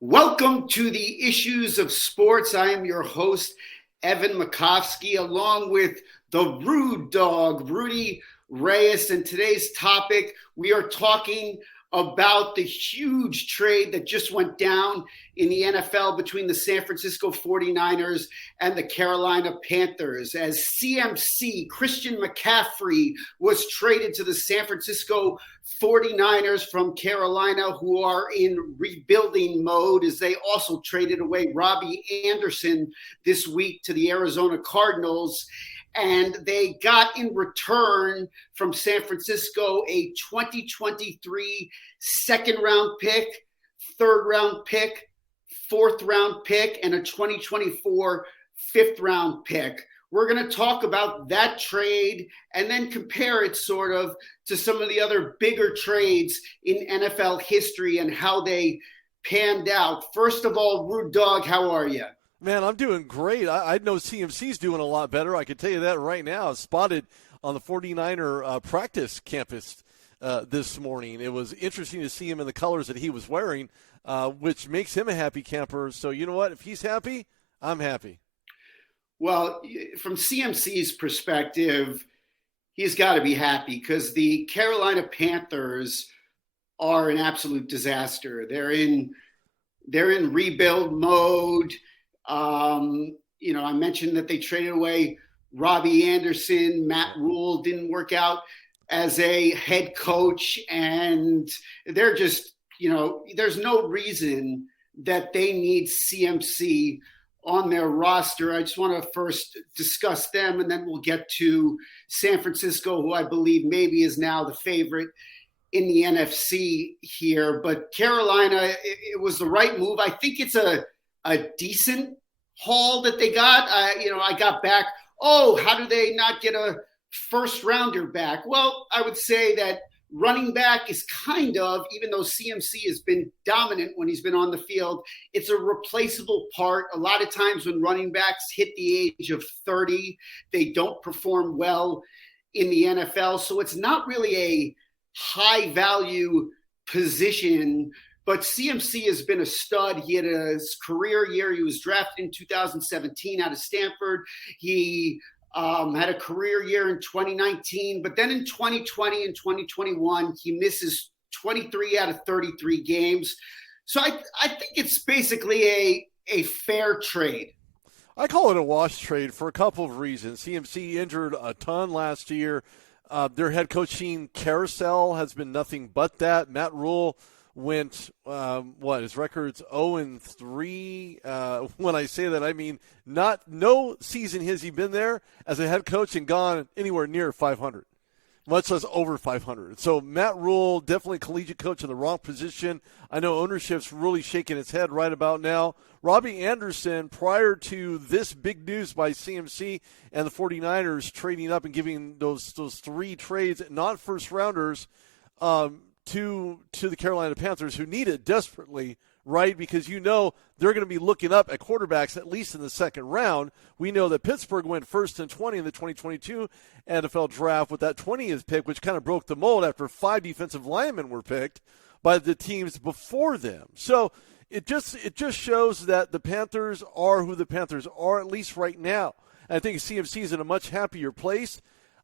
Welcome to the Issues of Sports. I am your host, Evan McCaffrey, along with the Rude Dog, Rudy Reyes. And today's topic, we are talking about the huge trade that just went down in the NFL between the San Francisco 49ers and the Carolina Panthers, as CMC, Christian McCaffrey, was traded to the San Francisco 49ers from Carolina, who are in rebuilding mode, as they also traded away Robbie Anderson this week to the Arizona Cardinals. And they got in return from San Francisco a 2023 second-round pick, third-round pick, fourth-round pick, and a 2024 fifth-round pick. We're going to talk about that trade and then compare it sort of to some of the other bigger trades in NFL history and how they panned out. First of all, Rude Dog, how are you? Man, I'm doing great. I know CMC's doing a lot better. I can tell you that right now. Spotted on the 49er practice campus this morning. It was interesting to see him in the colors that he was wearing, which makes him a happy camper. So you know what? If he's happy, I'm happy. Well, from CMC's perspective, he's got to be happy because the Carolina Panthers are an absolute disaster. They're in rebuild mode. I mentioned that they traded away Robbie Anderson. Matt Rule didn't work out as a head coach, and they're just, there's no reason that they need CMC on their roster. I just want to first discuss them, and then we'll get to San Francisco, who I believe maybe is now the favorite in the NFC here. But Carolina, it was the right move. I think it's a decent haul that they got. I got back, how do they not get a first rounder back? Well, I would say that running back is kind of, even though CMC has been dominant when he's been on the field, it's a replaceable part. A lot of times when running backs hit the age of 30, they don't perform well in the NFL. So it's not really a high value position. But CMC has been a stud. He had his career year. He was drafted in 2017 out of Stanford. He had a career year in 2019. But then in 2020 and 2021, he misses 23 out of 33 games. So I think it's basically a fair trade. I call it a wash trade for a couple of reasons. CMC injured a ton last year. Their head coaching carousel has been nothing but that. Matt Rule went, his record's 0-3. When I say that, I mean no season has he been there as a head coach and gone anywhere near 500, much less over 500. So Matt Rule, definitely collegiate coach in the wrong position. I know ownership's really shaking its head right about now. Robbie Anderson, prior to this big news by CMC and the 49ers trading up and giving those three trades, not first rounders, to the Carolina Panthers, who need it desperately, right? Because they're going to be looking up at quarterbacks at least in the second round. We know that Pittsburgh went first and 20 in the 2022 NFL draft with that 20th pick, which kind of broke the mold after 5 defensive linemen were picked by the teams before them. So it just shows that the Panthers are who the Panthers are, at least right now. And I think CMC is in a much happier place.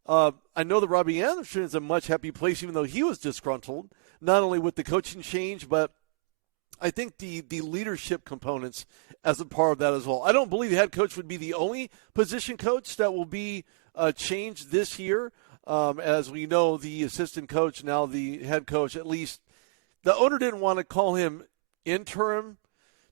I know that Robbie Anderson is a much happy place, even though he was disgruntled, not only with the coaching change, but I think the leadership components as a part of that as well. I don't believe the head coach would be the only position coach that will be changed this year. As we know, the assistant coach, now the head coach, at least the owner didn't want to call him interim.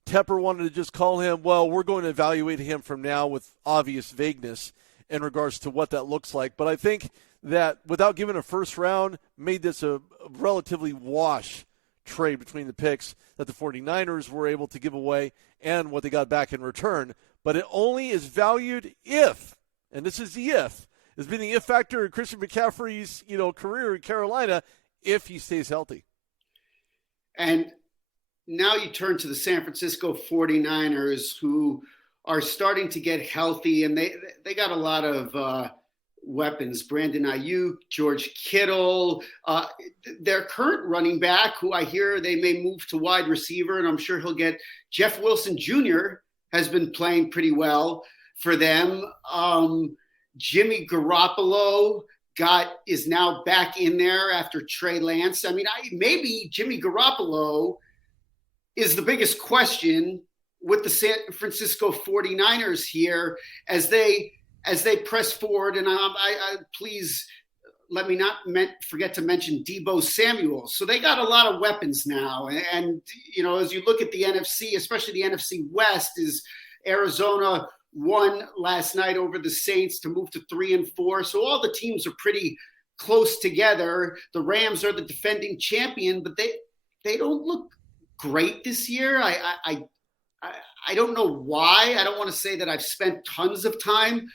Tepper wanted to just call him, we're going to evaluate him from now with obvious vagueness in regards to what that looks like. But I think that without giving a first round, made this a relatively wash trade between the picks that the 49ers were able to give away and what they got back in return. But it only is valued if, and this is the if, has been the if factor in Christian McCaffrey's career in Carolina, if he stays healthy. And now you turn to the San Francisco 49ers, who are starting to get healthy, and they got a lot of weapons. Brandon Ayuk, George Kittle, their current running back, who I hear they may move to wide receiver, and I'm sure he'll get Jeff Wilson Jr. has been playing pretty well for them. Jimmy Garoppolo is now back in there after Trey Lance. I mean, maybe Jimmy Garoppolo is the biggest question with the San Francisco 49ers here as they press forward. And I please let me not forget to mention Deebo Samuel. So they got a lot of weapons now. And as you look at the NFC, especially the NFC West, is Arizona won last night over the Saints to move to 3-4. So all the teams are pretty close together. The Rams are the defending champion, but they don't look great this year. I don't know why. I don't want to say that I've spent tons of time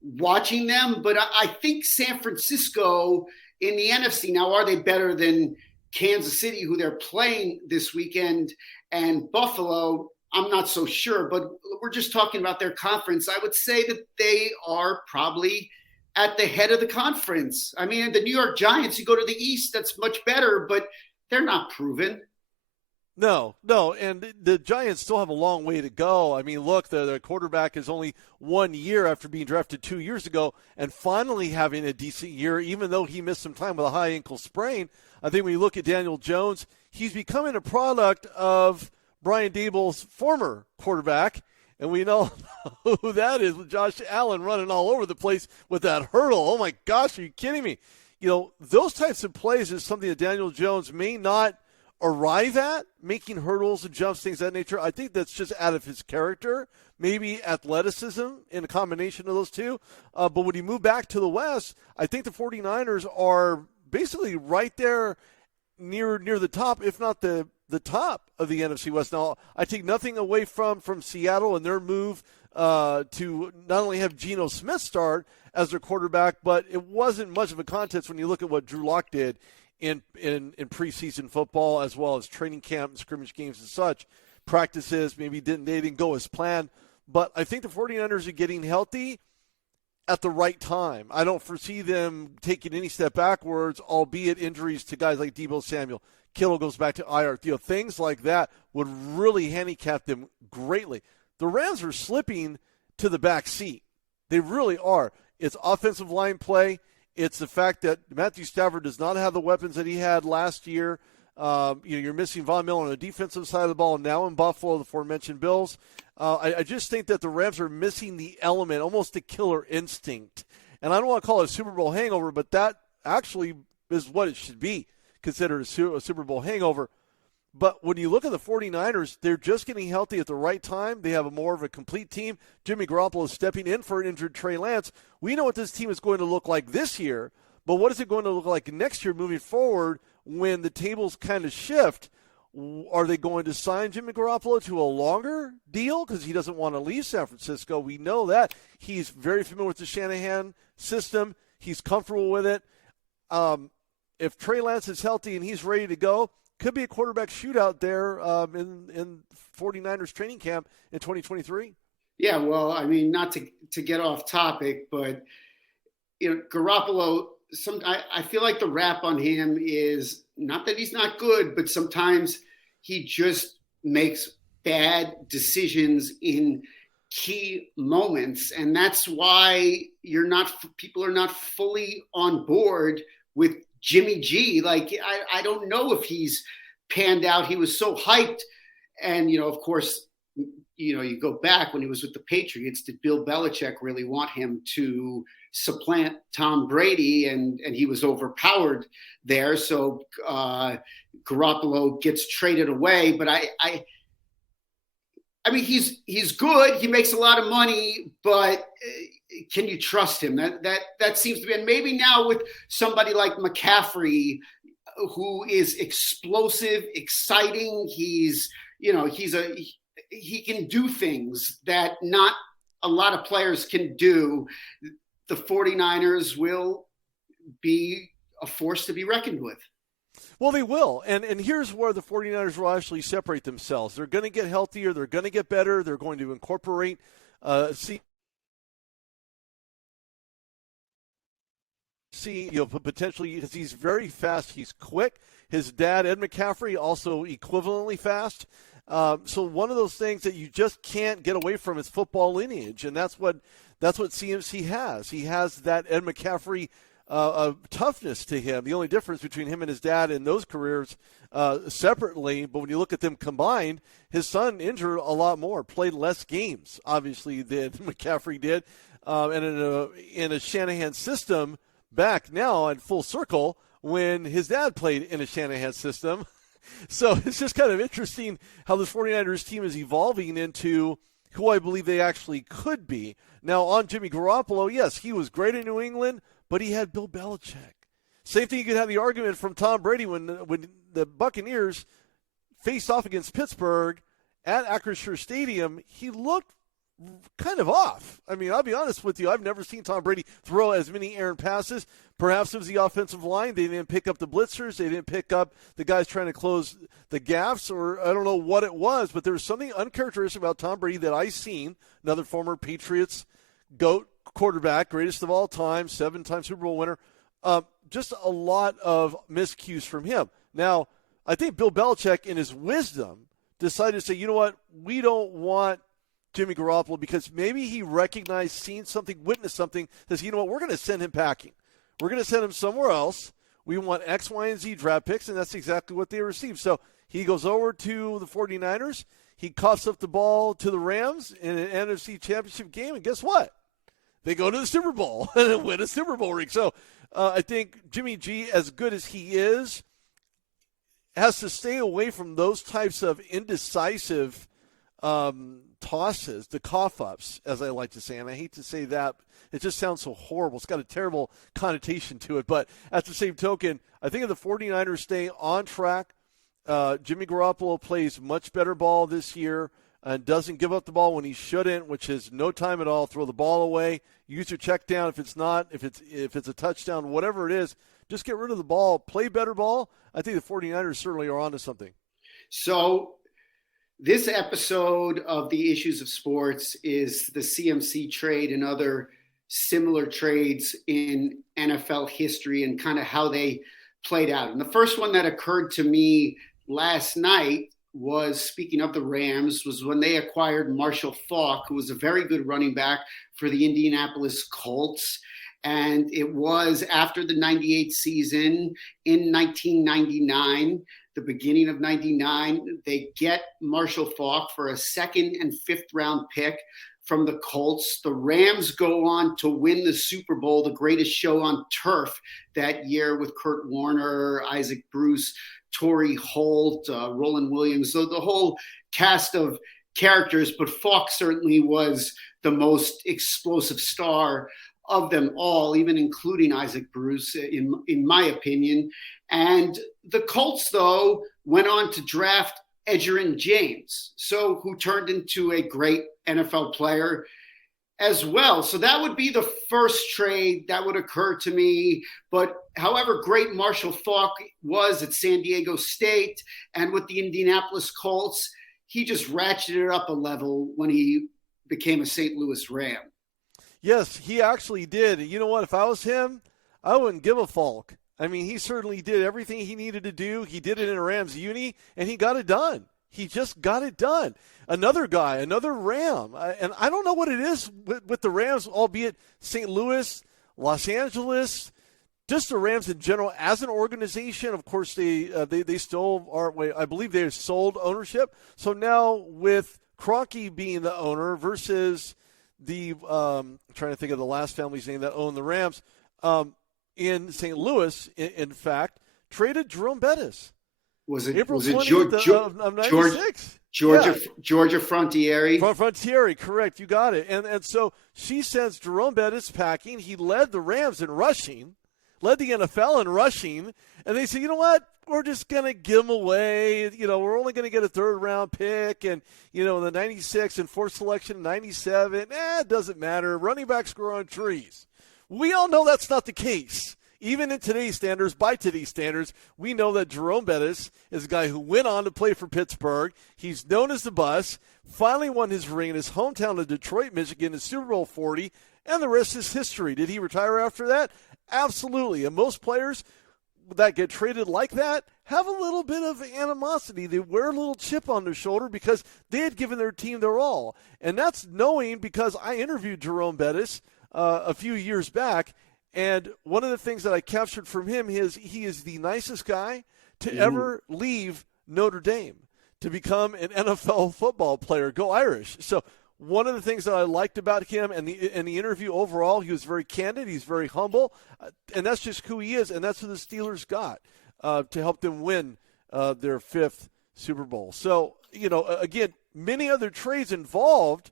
watching them, but I think San Francisco in the NFC, now are they better than Kansas City, who they're playing this weekend, and Buffalo? I'm not so sure, but we're just talking about their conference. I would say that they are probably at the head of the conference. I mean, the New York Giants, you go to the East, that's much better, but they're not proven. No, and the Giants still have a long way to go. I mean, look, the quarterback is only 1 year after being drafted 2 years ago and finally having a decent year, even though he missed some time with a high ankle sprain. I think when you look at Daniel Jones, he's becoming a product of Brian Daboll's former quarterback, and we know who that is with Josh Allen running all over the place with that hurdle. Oh, my gosh, are you kidding me? Those types of plays is something that Daniel Jones may not arrive at, making hurdles and jumps, things of that nature. I think that's just out of his character, maybe athleticism in a combination of those two. But when you move back to the West, I think the 49ers are basically right there near the top, if not the top of the NFC West. Now, I take nothing away from Seattle and their move to not only have Geno Smith start as their quarterback, but it wasn't much of a contest when you look at what Drew Lock did in preseason football, as well as training camp and scrimmage games and such. Practices maybe didn't go as planned. But I think the 49ers are getting healthy at the right time. I don't foresee them taking any step backwards, albeit injuries to guys like Deebo Samuel. Kittle goes back to IR. Things like that would really handicap them greatly. The Rams are slipping to the back seat. They really are. It's offensive line play. It's the fact that Matthew Stafford does not have the weapons that he had last year. You're missing Von Miller on the defensive side of the ball, now in Buffalo, the aforementioned Bills. I just think that the Rams are missing the element, almost the killer instinct. And I don't want to call it a Super Bowl hangover, but that actually is what it should be, considered a Super Bowl hangover. But when you look at the 49ers, they're just getting healthy at the right time. They have more of a complete team. Jimmy Garoppolo is stepping in for an injured Trey Lance. We know what this team is going to look like this year, but what is it going to look like next year moving forward when the tables kind of shift? Are they going to sign Jimmy Garoppolo to a longer deal because he doesn't want to leave San Francisco? We know that. He's very familiar with the Shanahan system. He's comfortable with it. If Trey Lance is healthy and he's ready to go, could be a quarterback shootout there in 49ers training camp in 2023. Yeah, well, I mean, not to get off topic, but Garoppolo, I feel like the rap on him is not that he's not good, but sometimes he just makes bad decisions in key moments, and that's why people are not fully on board with Jimmy G. Like, I don't know if he's panned out. He was so hyped. And, of course, you go back when he was with the Patriots, did Bill Belichick really want him to supplant Tom Brady? And he was overpowered there. So Garoppolo gets traded away. But I mean, he's good. He makes a lot of money, but can you trust him? That seems to be, and maybe now with somebody like McCaffrey, who is explosive, exciting. He can do things that not a lot of players can do. The 49ers will be a force to be reckoned with. Well, they will. And here's where the 49ers will actually separate themselves. They're going to get healthier. They're going to get better. They're going to incorporate see, potentially, because he's very fast. He's quick. His dad, Ed McCaffrey, also equivalently fast. So one of those things that you just can't get away from is football lineage, and that's what CMC has. He has that Ed McCaffrey toughness to him. The only difference between him and his dad in those careers separately, but when you look at them combined, his son injured a lot more, played less games, obviously, than McCaffrey did. And in a Shanahan system, back now in full circle, when his dad played in a Shanahan system. So it's just kind of interesting how this 49ers team is evolving into who I believe they actually could be. Now, on Jimmy Garoppolo, yes, he was great in New England, but he had Bill Belichick. Same thing, you could have the argument from Tom Brady when the Buccaneers faced off against Pittsburgh at Acrisure Stadium. He looked kind of off. I mean, I'll be honest with you. I've never seen Tom Brady throw as many errant passes. Perhaps it was the offensive line. They didn't pick up the blitzers. They didn't pick up the guys trying to close the gaps, or I don't know what it was, but there was something uncharacteristic about Tom Brady that I've seen. Another former Patriots GOAT quarterback, greatest of all time, 7-time Super Bowl winner. Just a lot of miscues from him. Now, I think Bill Belichick, in his wisdom, decided to say, you know what, we don't want Jimmy Garoppolo, because maybe he recognized, seen something, witnessed something, says, you know what, we're going to send him packing. We're going to send him somewhere else. We want X, Y, and Z draft picks, and that's exactly what they received. So he goes over to the 49ers. He coughs up the ball to the Rams in an NFC championship game, and guess what? They go to the Super Bowl and win a Super Bowl ring. So I think Jimmy G, as good as he is, has to stay away from those types of indecisive tosses, the cough-ups, as I like to say. And I hate to say that. It just sounds so horrible. It's got a terrible connotation to it. But at the same token, I think if the 49ers stay on track, Jimmy Garoppolo plays much better ball this year and doesn't give up the ball when he shouldn't, which is no time at all. Throw the ball away. Use your check down if it's not, if it's a touchdown, whatever it is. Just get rid of the ball. Play better ball. I think the 49ers certainly are onto something. So this episode of the Issues of Sports is the CMC trade and other similar trades in NFL history and kind of how they played out. And the first one that occurred to me last night was, speaking of the Rams, was when they acquired Marshall Faulk, who was a very good running back for the Indianapolis Colts. And it was after the 98 season in 1999, the beginning of 99, they get Marshall Faulk for a 2nd and 5th round pick from the Colts. The Rams go on to win the Super Bowl, the greatest show on turf that year, with Kurt Warner, Isaac Bruce, Torrey Holt, Roland Williams, so the whole cast of characters. But Faulk certainly was the most explosive star of them all, even including Isaac Bruce, in my opinion. And the Colts, though, went on to draft Edgerrin James, who turned into a great NFL player as well. So that would be the first trade that would occur to me. But however great Marshall Faulk was at San Diego State and with the Indianapolis Colts, he just ratcheted it up a level when he became a St. Louis Ram. Yes, he actually did. You know what? If I was him, I wouldn't give a Faulk. I mean, he certainly did everything he needed to do. He did it in a Rams uni, and he got it done. He just got it done. Another guy, another Ram. And I don't know what it is with the Rams, albeit St. Louis, Los Angeles, just the Rams in general as an organization. Of course, they still are. I believe they sold ownership. So now with Kroenke being the owner versus the I'm trying to think of the last family's name that owned the Rams in St. Louis, in fact, traded Jerome Bettis. Was it April Georgia 20th of 96? Georgia Frontiere? Frontiere, correct. You got it. And so she sends Jerome Bettis packing. He led the Rams in rushing, led the NFL in rushing, and they said, you know what? We're just going to give him away. You know, we're only going to get a 3rd-round pick, and, you know, the 96 and 4th selection, 97, it doesn't matter. Running backs grow on trees. We all know that's not the case. Even in today's standards, by today's standards, we know that Jerome Bettis is a guy who went on to play for Pittsburgh. He's known as the Bus, finally won his ring in his hometown of Detroit, Michigan in Super Bowl 40, and the rest is history. Did he retire after that? Absolutely. And most players that get traded like that have a little bit of animosity. They wear a little chip on their shoulder because they had given their team their all. And that's knowing, because I interviewed Jerome Bettis a few years back, and one of the things that I captured from him is he is the nicest guy to ever leave Notre Dame to become an NFL football player. Go Irish. So one of the things that I liked about him and the interview overall, he was very candid, he's very humble, and that's just who he is, and that's who the Steelers got to help them win their 5th Super Bowl. So, again, many other trades involved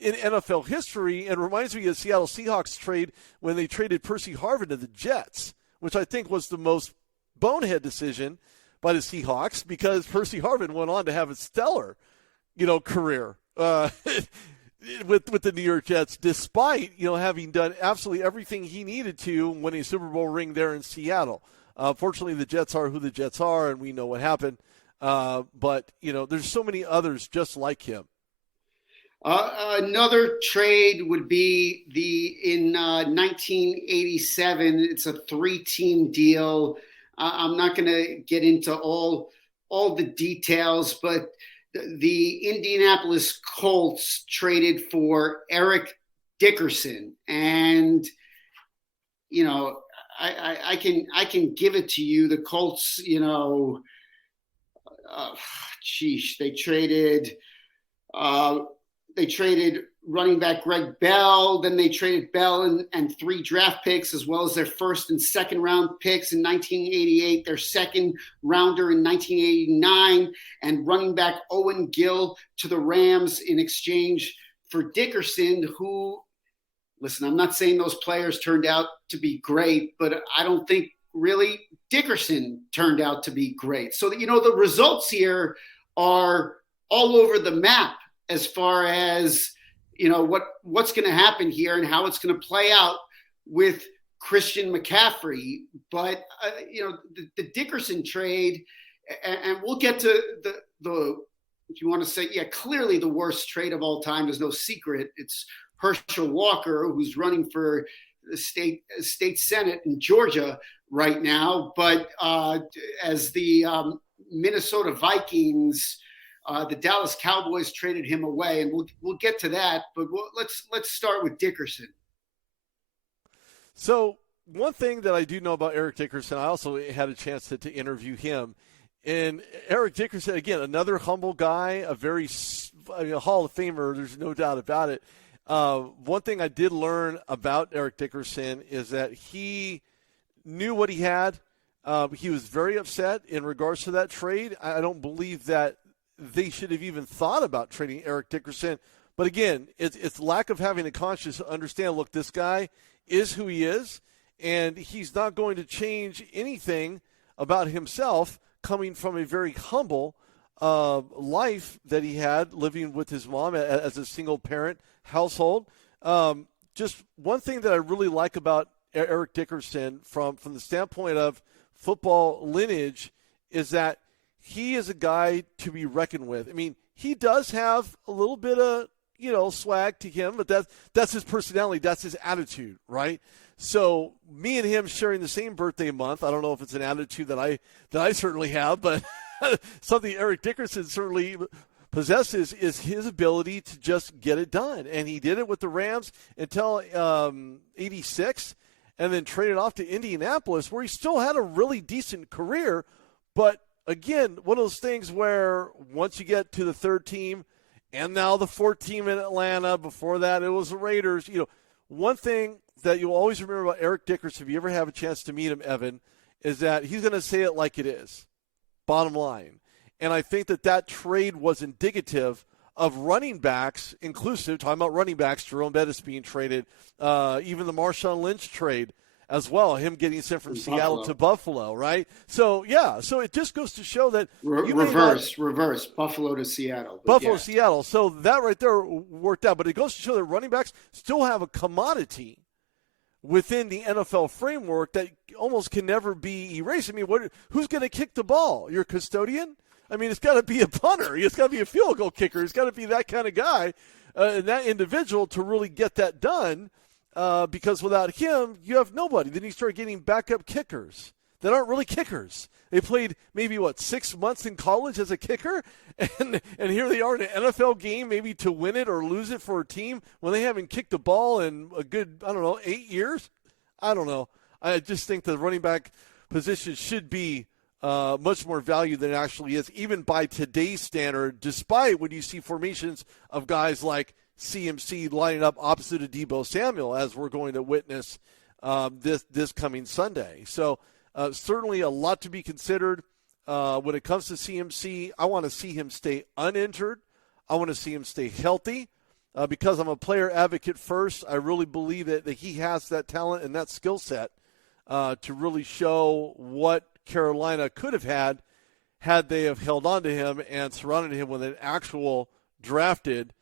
in NFL history, and reminds me of the Seattle Seahawks trade when they traded Percy Harvin to the Jets, which I think was the most bonehead decision by the Seahawks, because Percy Harvin went on to have a stellar, career with the New York Jets, despite, having done absolutely everything he needed to win a Super Bowl ring there in Seattle. Fortunately, the Jets are who the Jets are, and we know what happened. But, there's so many others just like him. Another trade would be in 1987. It's a 3-team deal. I'm not going to get into all the details, but the Indianapolis Colts traded for Eric Dickerson, and I can give it to you. The Colts, they traded running back Greg Bell. Then they traded Bell and 3 draft picks, as well as their first and second round picks in 1988, their second rounder in 1989, and running back Owen Gill to the Rams in exchange for Dickerson, who, listen, I'm not saying those players turned out to be great, but I don't think really Dickerson turned out to be great. So, the results here are all over the map as far as, what's going to happen here and how it's going to play out with Christian McCaffrey. But, the Dickerson trade, and we'll get to the if you want to say, clearly the worst trade of all time. There's no secret. It's Herschel Walker, who's running for the state Senate in Georgia right now. But as the Minnesota Vikings, the Dallas Cowboys traded him away, and we'll get to that. But let's start with Dickerson. So one thing that I do know about Eric Dickerson, I also had a chance to interview him. And Eric Dickerson, again, another humble guy, a very Hall of Famer. There's no doubt about it. One thing I did learn about Eric Dickerson is that he knew what he had. He was very upset in regards to that trade. I don't believe that they should have even thought about trading Eric Dickerson. But again, it's lack of having a conscience to understand, look, this guy is who he is, and he's not going to change anything about himself, coming from a very humble life that he had living with his mom as a single-parent household. Just one thing that I really like about Eric Dickerson from the standpoint of football lineage is that he is a guy to be reckoned with. I mean, he does have a little bit of, swag to him, but that's his personality. That's his attitude, right? So me and him sharing the same birthday month, I don't know if it's an attitude that I certainly have, but something Eric Dickerson certainly possesses is his ability to just get it done. And he did it with the Rams until 86, and then traded off to Indianapolis, where he still had a really decent career. But again, one of those things where once you get to the 3rd team, and now the 4th team in Atlanta, before that it was the Raiders, one thing that you'll always remember about Eric Dickerson, if you ever have a chance to meet him, Evan, is that he's going to say it like it is, bottom line. And I think that trade was indicative of running backs, inclusive, talking about running backs, Jerome Bettis being traded, even the Marshawn Lynch trade as well, him getting sent from Seattle to Buffalo, right? So, so it just goes to show that reverse, Buffalo to Seattle. Seattle. So that right there worked out. But it goes to show that running backs still have a commodity within the NFL framework that almost can never be erased. I mean, who's going to kick the ball? Your custodian? I mean, it's got to be a punter. It's got to be a field goal kicker. It's got to be that kind of guy, and that individual to really get that done. because without him, you have nobody. Then you start getting backup kickers that aren't really kickers. They played maybe, 6 months in college as a kicker, and here they are in an NFL game maybe to win it or lose it for a team when they haven't kicked a ball in a good, 8 years. I don't know. I just think the running back position should be much more valued than it actually is, even by today's standard, despite when you see formations of guys like CMC lining up opposite of Deebo Samuel, as we're going to witness this coming Sunday. So certainly a lot to be considered when it comes to CMC. I want to see him stay uninjured. I want to see him stay healthy because I'm a player advocate first. I really believe that he has that talent and that skill set to really show what Carolina could have had they have held on to him and surrounded him with an actual drafted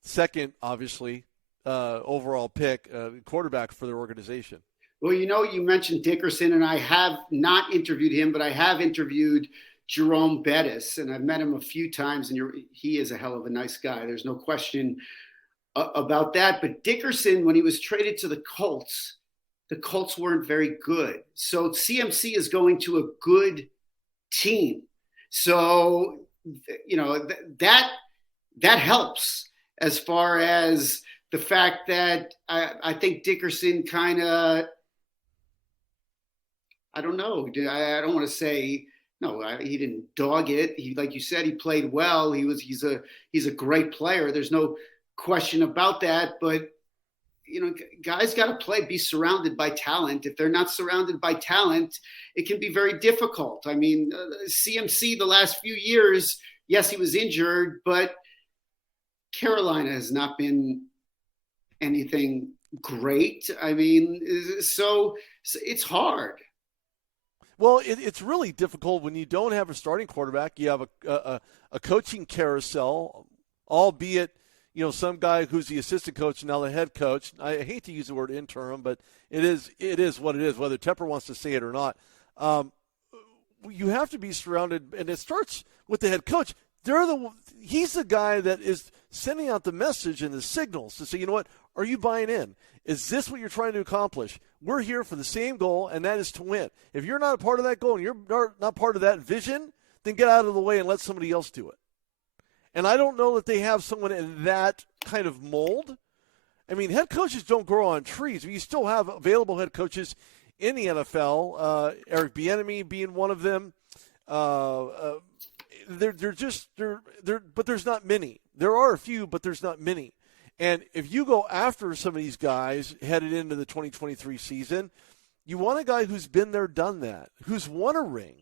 second, obviously, overall pick quarterback for their organization. Well, you mentioned Dickerson, and I have not interviewed him, but I have interviewed Jerome Bettis, and I've met him a few times, and he is a hell of a nice guy. There's no question about that. But Dickerson, when he was traded to the Colts weren't very good. So CMC is going to a good team. So, that helps as far as the fact that I think Dickerson kind of, I don't know. I don't want to say, no, he didn't dog it. He, like you said, he played well. He's a great player. There's no question about that. But, guys got to be surrounded by talent. If they're not surrounded by talent, it can be very difficult. I mean, CMC the last few years, yes, he was injured, but Carolina has not been anything great. I mean, so it's hard. Well, it's really difficult when you don't have a starting quarterback. You have a coaching carousel, albeit, some guy who's the assistant coach, now the head coach. I hate to use the word interim, but it is what it is, whether Tepper wants to say it or not. You have to be surrounded, and it starts with the head coach. He's the guy that is sending out the message and the signals to say, what, are you buying in? Is this what you're trying to accomplish? We're here for the same goal, and that is to win. If you're not a part of that goal and you're not part of that vision, then get out of the way and let somebody else do it. And I don't know that they have someone in that kind of mold. I mean, head coaches don't grow on trees. You still have available head coaches in the NFL, Eric Bieniemy being one of them. But there's not many. There are a few, but there's not many. And if you go after some of these guys headed into the 2023 season, you want a guy who's been there, done that, who's won a ring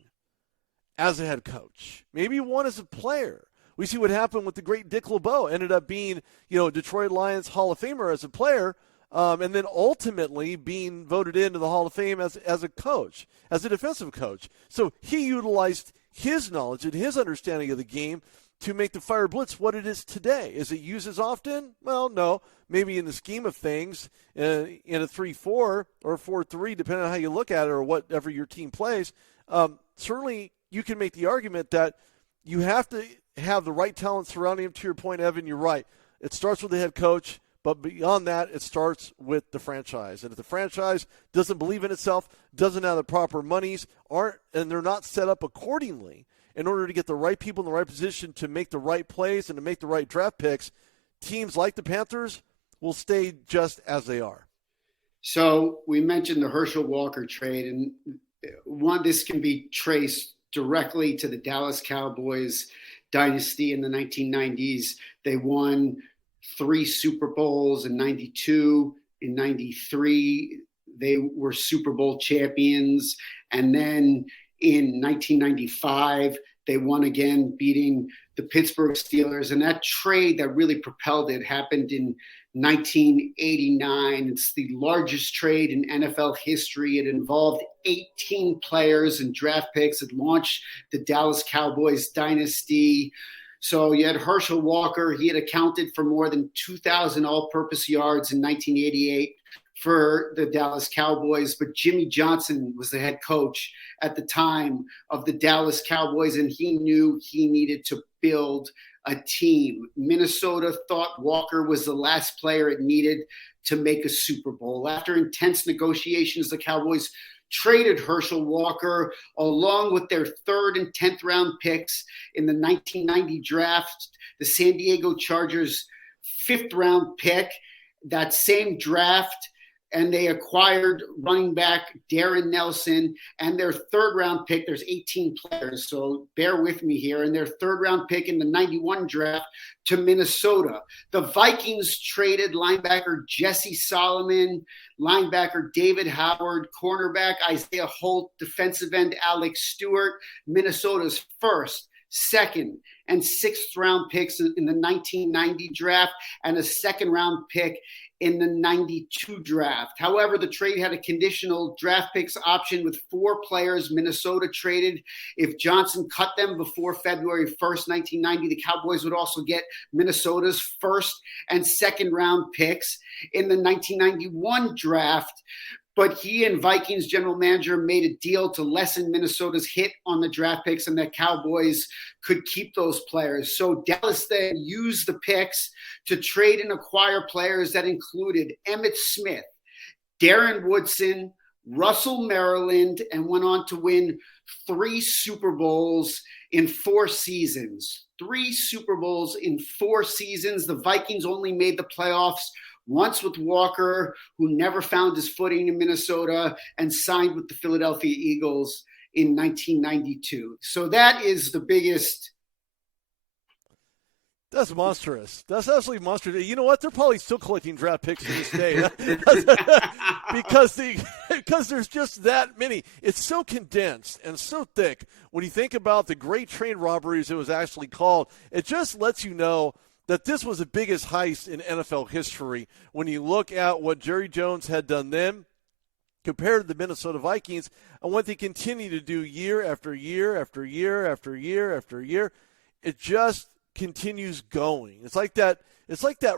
as a head coach, maybe one as a player. We see what happened with the great Dick LeBeau, ended up being, Detroit Lions Hall of Famer as a player, and then ultimately being voted into the Hall of Fame as a coach, as a defensive coach. So he utilized his knowledge and his understanding of the game to make the Fire Blitz what it is today. Is it used as often? Well, no. Maybe in the scheme of things, in a 3-4 or a 4-3, depending on how you look at it or whatever your team plays, certainly you can make the argument that you have to have the right talent surrounding him. To your point, Evan, you're right. It starts with the head coach, but beyond that, it starts with the franchise. And if the franchise doesn't believe in itself, doesn't have the proper monies, and they're not set up accordingly in order to get the right people in the right position to make the right plays and to make the right draft picks, teams like the Panthers will stay just as they are. So we mentioned the Herschel Walker trade, and this can be traced directly to the Dallas Cowboys dynasty in the 1990s. They won 3 Super Bowls in 92. In 93, they were Super Bowl champions. And then in 1995, they won again, beating the Pittsburgh Steelers. And that trade that really propelled it happened in 1989. It's the largest trade in NFL history. It involved 18 players and draft picks. It launched the Dallas Cowboys dynasty. So you had Herschel Walker. He had accounted for more than 2,000 all-purpose yards in 1988 for the Dallas Cowboys. But Jimmy Johnson was the head coach at the time of the Dallas Cowboys, and he knew he needed to build a team. Minnesota thought Walker was the last player it needed to make a Super Bowl. After intense negotiations, the Cowboys traded Herschel Walker along with their 3rd and 10th round picks in the 1990 draft, the San Diego Chargers 5th round pick, that same draft, and they acquired running back Darren Nelson, and their 3rd round pick, there's 18 players, so bear with me here, and their 3rd round pick in the 91 draft to Minnesota. The Vikings traded linebacker Jesse Solomon, linebacker David Howard, cornerback Isaiah Holt, defensive end Alex Stewart, Minnesota's 1st, 2nd, and 6th round picks in the 1990 draft, and a 2nd round pick in the 92 draft. However, the trade had a conditional draft picks option with 4 players Minnesota traded. If Johnson cut them before February 1st, 1990, the Cowboys would also get Minnesota's 1st and 2nd round picks in the 1991 draft. But he and Vikings general manager made a deal to lessen Minnesota's hit on the draft picks, and the Cowboys could keep those players. So Dallas then used the picks to trade and acquire players that included Emmitt Smith, Darren Woodson, Russell Maryland, and went on to win 3 Super Bowls in 4 seasons. 3 Super Bowls in 4 seasons. The Vikings only made the playoffs once with Walker, who never found his footing in Minnesota and signed with the Philadelphia Eagles in 1992. So that is the biggest. That's monstrous. That's absolutely monstrous. You know what? They're probably still collecting draft picks to this day because there's just that many. It's so condensed and so thick. When you think about the great train robberies it was actually called, it just lets you know that this was the biggest heist in NFL history when you look at what Jerry Jones had done then compared to the Minnesota Vikings and what they continue to do year after year after year after year after year. It just continues going. It's like that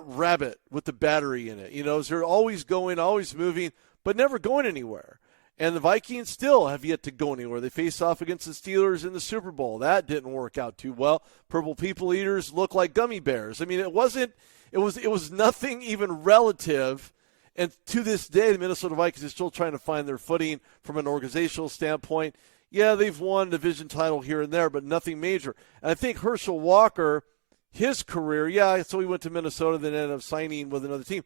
rabbit with the battery in it. You know, they're always going, always moving, but never going anywhere. And the Vikings still have yet to go anywhere. They faced off against the Steelers in the Super Bowl. That didn't work out too well. Purple people eaters look like gummy bears. I mean, it was nothing even relative. And to this day, the Minnesota Vikings are still trying to find their footing from an organizational standpoint. Yeah, they've won a division title here and there, but nothing major. And I think Herschel Walker, his career, so he went to Minnesota, then ended up signing with another team.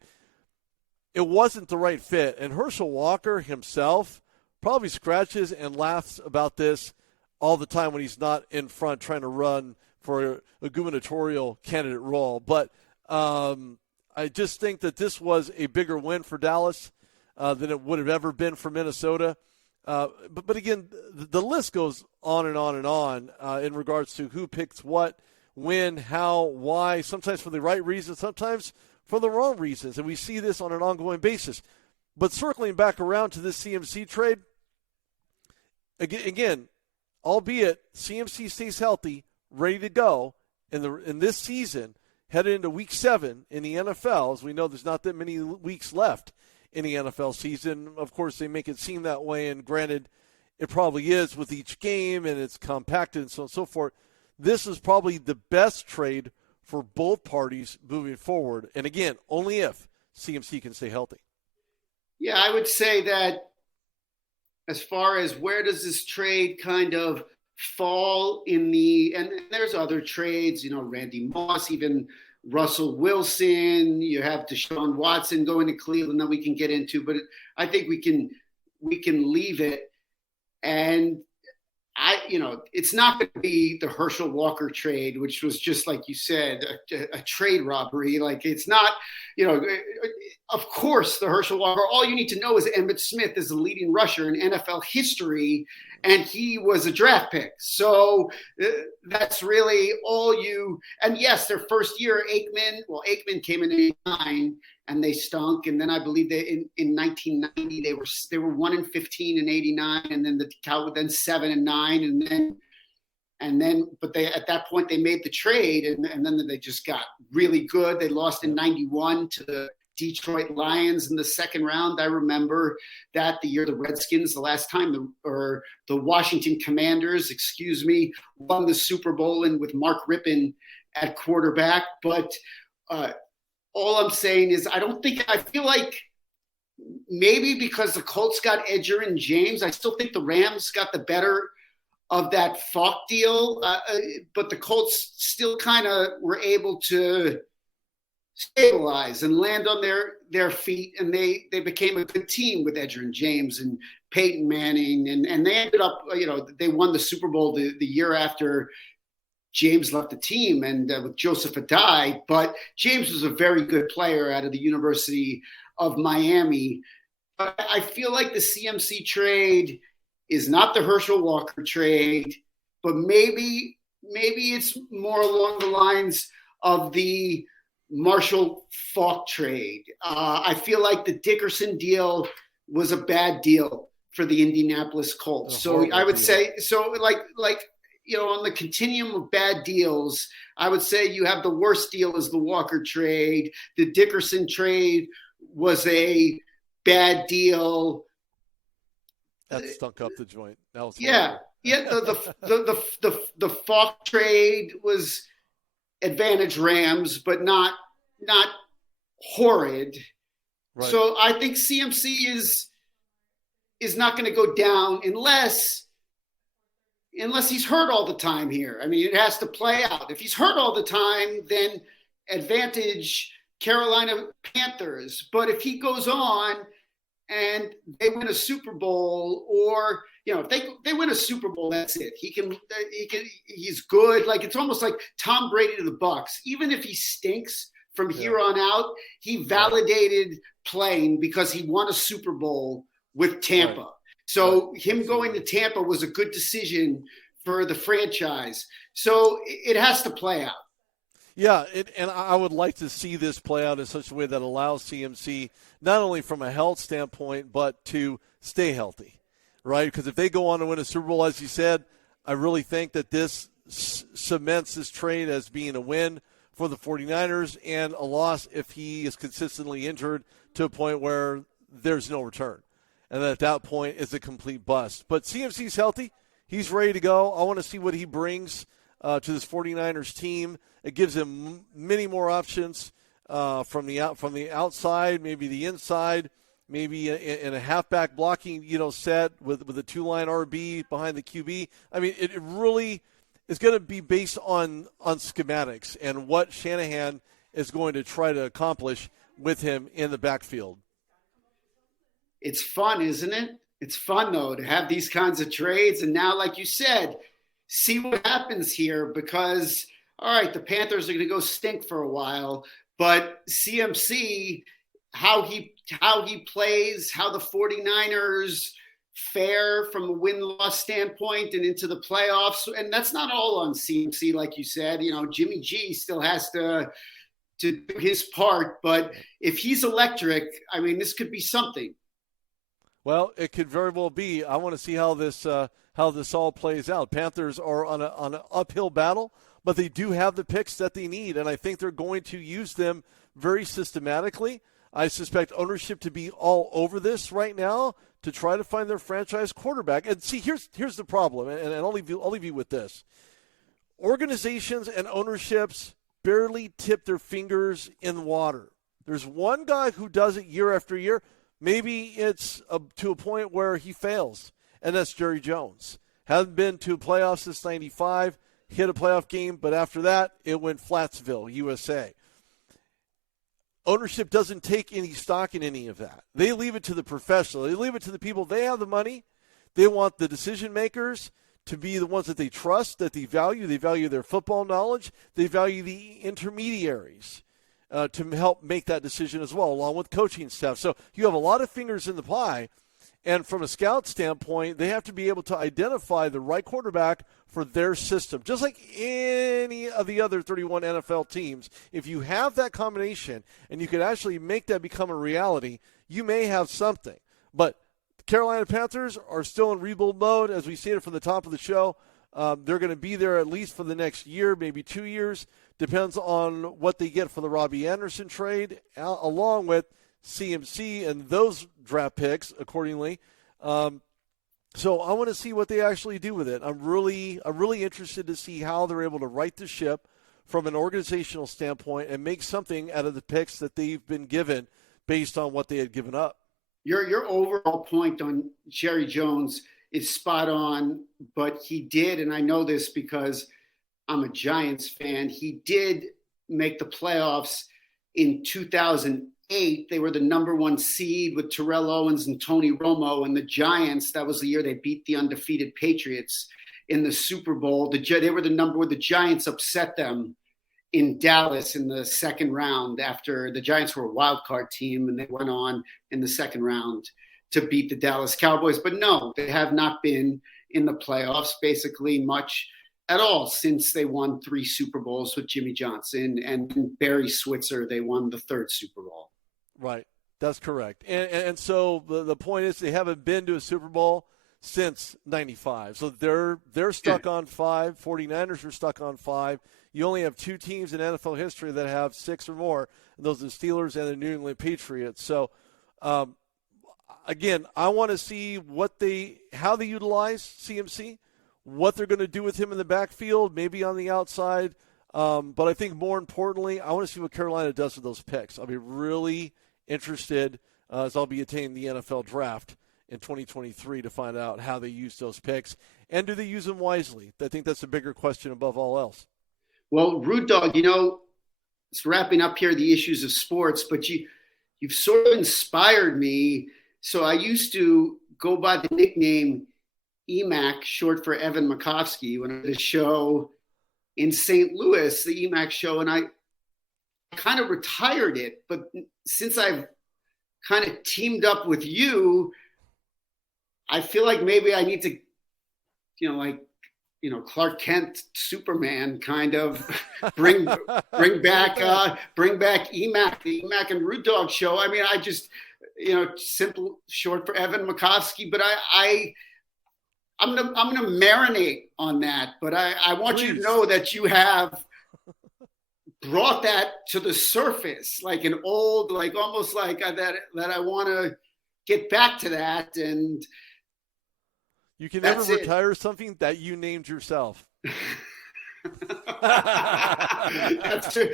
It wasn't the right fit. And Herschel Walker himself probably scratches and laughs about this all the time when he's not in front trying to run for a gubernatorial candidate role. But I just think that this was a bigger win for Dallas than it would have ever been for Minnesota. But again, the list goes on and on and on in regards to who picks what, when, how, why, sometimes for the right reasons, sometimes for the wrong reasons. And we see this on an ongoing basis. But circling back around to this CMC trade, again, albeit CMC stays healthy, ready to go in this season, headed into Week 7 in the NFL, as we know there's not that many weeks left in the NFL season. Of course, they make it seem that way, and granted, it probably is with each game, and it's compacted and so on and so forth. This is probably the best trade for both parties moving forward. And again, only if CMC can stay healthy. Yeah, I would say that as far as where does this trade kind of fall in and there's other trades, Randy Moss, even Russell Wilson, you have Deshaun Watson going to Cleveland that we can get into, but I think we can leave it. And it's not going to be the Herschel Walker trade, which was just like you said, a trade robbery. Like it's not, of course, the Herschel Walker. All you need to know is Emmitt Smith is the leading rusher in NFL history, and he was a draft pick. So that's really all you. And yes, their first year, Aikman came in '89. And they stunk. And then I believe they in 1990 they were 1-15 in '89, and then the Cowboys then 7-9, and then but they at that point they made the trade, and then they just got really good. They lost in '91 to the Detroit Lions in the second round. I remember that the year the Redskins, the last time the Washington Commanders, won the Super Bowl and with Mark Rippon at quarterback. But all I'm saying is I feel like maybe because the Colts got Edger and James, I still think the Rams got the better of that Falk deal. But the Colts still kind of were able to stabilize and land on their feet, and they became a good team with Edger and James and Peyton Manning, and they ended up, they won the Super Bowl the year after James left the team, and with Joseph Adai. But James was a very good player out of the University of Miami. But I feel like the CMC trade is not the Herschel Walker trade, but maybe it's more along the lines of the Marshall Faulk trade. I feel like the Dickerson deal was a bad deal for the Indianapolis Colts. So I would say, on the continuum of bad deals, I would say you have the worst deal is the Walker trade. The Dickerson trade was a bad deal. That stunk up the joint. That was yeah. The Faulk trade was advantage Rams, but not horrid. Right. So I think CMC is not going to go down unless he's hurt all the time here. I mean, it has to play out. If he's hurt all the time, then advantage Carolina Panthers. But if he goes on and they win a Super Bowl, or if they win a Super Bowl, that's it. He's good. Like, it's almost like Tom Brady to the Bucs. Even if he stinks from here on out, he validated playing because he won a Super Bowl with Tampa. Right. So him going to Tampa was a good decision for the franchise. So it has to play out. Yeah, and I would like to see this play out in such a way that allows CMC not only from a health standpoint, but to stay healthy, right? Because if they go on to win a Super Bowl, as you said, I really think that this cements this trade as being a win for the 49ers and a loss if he is consistently injured to a point where there's no return. And at that point, it's a complete bust. But CMC's healthy. He's ready to go. I want to see what he brings to this 49ers team. It gives him many more options from the outside, maybe the inside, maybe in a halfback blocking set with a two-line RB behind the QB. I mean, it really is going to be based on schematics and what Shanahan is going to try to accomplish with him in the backfield. It's fun, isn't it? It's fun, though, to have these kinds of trades. And now, like you said, see what happens here, because, all right, the Panthers are going to go stink for a while, but CMC, how he plays, how the 49ers fare from a win-loss standpoint and into the playoffs. And that's not all on CMC, like you said. Jimmy G still has to do his part. But if he's electric, I mean, this could be something. Well, it could very well be. I want to see how this all plays out. Panthers are on an uphill battle, but they do have the picks that they need, and I think they're going to use them very systematically. I suspect ownership to be all over this right now to try to find their franchise quarterback. And see, here's the problem, and I'll leave you with this. Organizations and ownerships barely tip their fingers in water. There's one guy who does it year after year. Maybe it's to a point where he fails, and that's Jerry Jones. Hasn't been to a playoff since 95, hit a playoff game, but after that, it went Flatsville, USA. Ownership doesn't take any stock in any of that. They leave it to the professional. They leave it to the people. They have the money. They want the decision makers to be the ones that they trust, that they value. They value their football knowledge. They value the intermediaries to help make that decision as well, along with coaching staff. So you have a lot of fingers in the pie, and from a scout standpoint, they have to be able to identify the right quarterback for their system. Just like any of the other 31 NFL teams, if you have that combination and you can actually make that become a reality, you may have something. But the Carolina Panthers are still in rebuild mode, as we stated from the top of the show. They're going to be there at least for the next year, maybe 2 years. Depends on what they get for the Robbie Anderson trade, along with CMC and those draft picks accordingly. So I want to see what they actually do with it. I'm really interested to see how they're able to right the ship from an organizational standpoint and make something out of the picks that they've been given based on what they had given up. Your overall point on Jerry Jones is spot on, but he did, and I know this because I'm a Giants fan, he did make the playoffs in 2008. They were the number 1 seed with Terrell Owens and Tony Romo, and the Giants, that was the year they beat the undefeated Patriots in the Super Bowl. They were the number where the Giants upset them in Dallas in the second round after the Giants were a wild card team, and they went on in the second round to beat the Dallas Cowboys. But no, they have not been in the playoffs basically much at all since they won 3 Super Bowls with Jimmy Johnson, and Barry Switzer, they won the 3rd Super Bowl. Right. That's correct. And so the point is they haven't been to a Super Bowl since 95. So they're stuck on 5. 49ers are stuck on 5. You only have 2 teams in NFL history that have 6 or more, and those are the Steelers and the New England Patriots. So, again, I want to see how they utilize CMC, what they're going to do with him in the backfield, maybe on the outside. But I think more importantly, I want to see what Carolina does with those picks. I'll be really interested as I'll be attending the NFL draft in 2023 to find out how they use those picks. And do they use them wisely? I think that's a bigger question above all else. Well, Rude Dog, it's wrapping up here the issues of sports, but you've sort of inspired me. So I used to go by the nickname E-Mak, short for Evan McCaffrey, when I did a show in St. Louis, the E-Mak show, and I kind of retired it. But since I've kind of teamed up with you, I feel like maybe I need to, Clark Kent, Superman, kind of bring back E-Mak, the E-Mak and Rude Dog show. I mean, I just, simple, short for Evan McCaffrey, but I'm gonna marinate on that. But I want you to know that you have brought that to the surface, like an old, like almost like that I want to get back to that. And you can never retire something that you named yourself. That's true.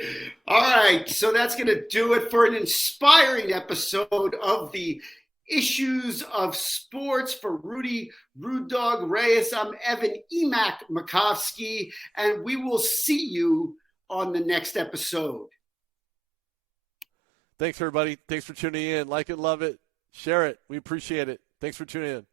All right. So that's going to do it for an inspiring episode of the Issues of Sports. For Rudy, Rude Dog, Reyes, I'm Evan E-Mak McCaffrey, and we will see you on the next episode. Thanks, everybody. Thanks for tuning in. Like it, love it, share it. We appreciate it. Thanks for tuning in.